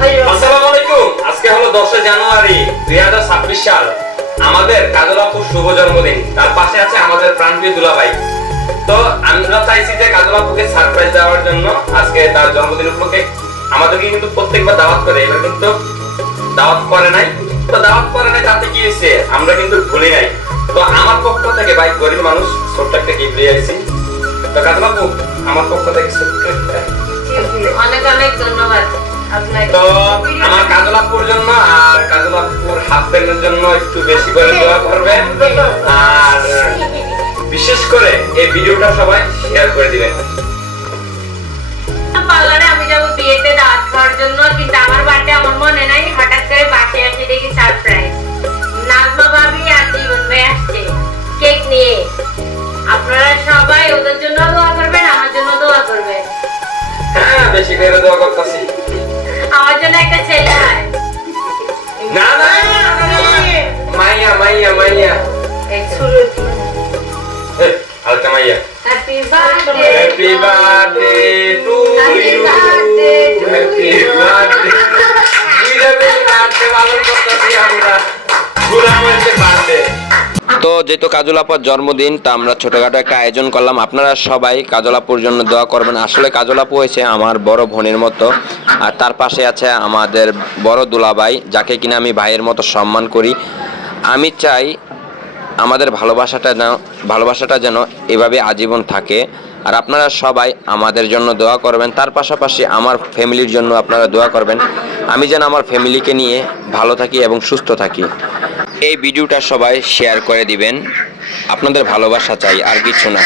আসসালামু আলাইকুম। আজকে হলো 10 জানুয়ারি 2026 সাল। আমাদের কাজল আপুর শুভ জন্মদিন। তার পাশে আছে আমাদের প্রাণপ্রিয় দুলাভাই। তো আমরা চাইছি যে কাজল আপুকে সারপ্রাইজ দেওয়ার জন্য আজকে তার জন্মদিন উপলক্ষে আমাদেরকে কিন্তু প্রত্যেকবার দাওয়াত করে, এবার কিন্তু দাওয়াত করে নাই। তো দাওয়াত করে নাই তাতে কি হয়েছে, আমরা কিন্তু ভুলি নাই। তো আমার পক্ষ থেকে ভাই গরিব মানুষ ছোট্ট একটা গিফট দিয়ে আসছি। তো কাজল আপু আমার পক্ষ থেকে ছোট্ট একটা অনেক অনেক ধন্যবাদ আপনাকে। তো আমার কাজল আপুর জন্য আর কাজল আপুর হাজবেন্ডের জন্য একটু বেশি করে দোয়া করবেন, আর বিশেষ করে এই ভিডিওটা সবাই শেয়ার করে দিবেন। পার্লারে আমি যাব বিয়েতে দাওয়াত খাওয়ার জন্য, কিন্তু আমার বার্থডে আমার মনে নাই। হঠাৎ করে বাসায় এসে দেখি সারপ্রাইজ, নাজমা ভাবি আর জীবন ভাই আসছে কেক নিয়ে। আপনারা সবাই ওদের জন্য দোয়া করবেন, আমার জন্য দোয়া করবেন। হ্যাঁ, বেশি করে দোয়া করতেছি। আমার জন্য একটা ছেলে হয়। না না, মাইয়া মাইয়া মাইয়া, এই শুরু হালকা মাইয়া। Happy birthday, happy birthday to you, happy birthday. Birthday পালন করতেছি আমরা, বুড়া মানুষের বার্থডে। তো যেহেতু কাজল আপুর জন্মদিন, তা আমরা ছোটখাটো একটা আয়োজন করলাম। আপনারা সবাই কাজল আপুর জন্য দোয়া করবেন। আসলে কাজল আপু হয়েছে আমার বড় বোনের মতো, আর তার পাশে আছে আমাদের বড় দুলাভাই, যাকে কিনা আমি ভাইয়ের মতো সম্মান করি। আমি চাই আমাদের ভালোবাসাটা যেন এভাবে আজীবন থাকে। আর আপনারা সবাই আমাদের জন্য দোয়া করবেন, তার পাশাপাশি আমার ফ্যামিলির জন্য আপনারা দোয়া করবেন। আমি যেন আমার ফ্যামিলিকে নিয়ে ভালো থাকি এবং সুস্থ থাকি। এই ভিডিওটা সবাই শেয়ার করে দিবেন। আপনাদের ভালোবাসা চাই, আর কিছু না।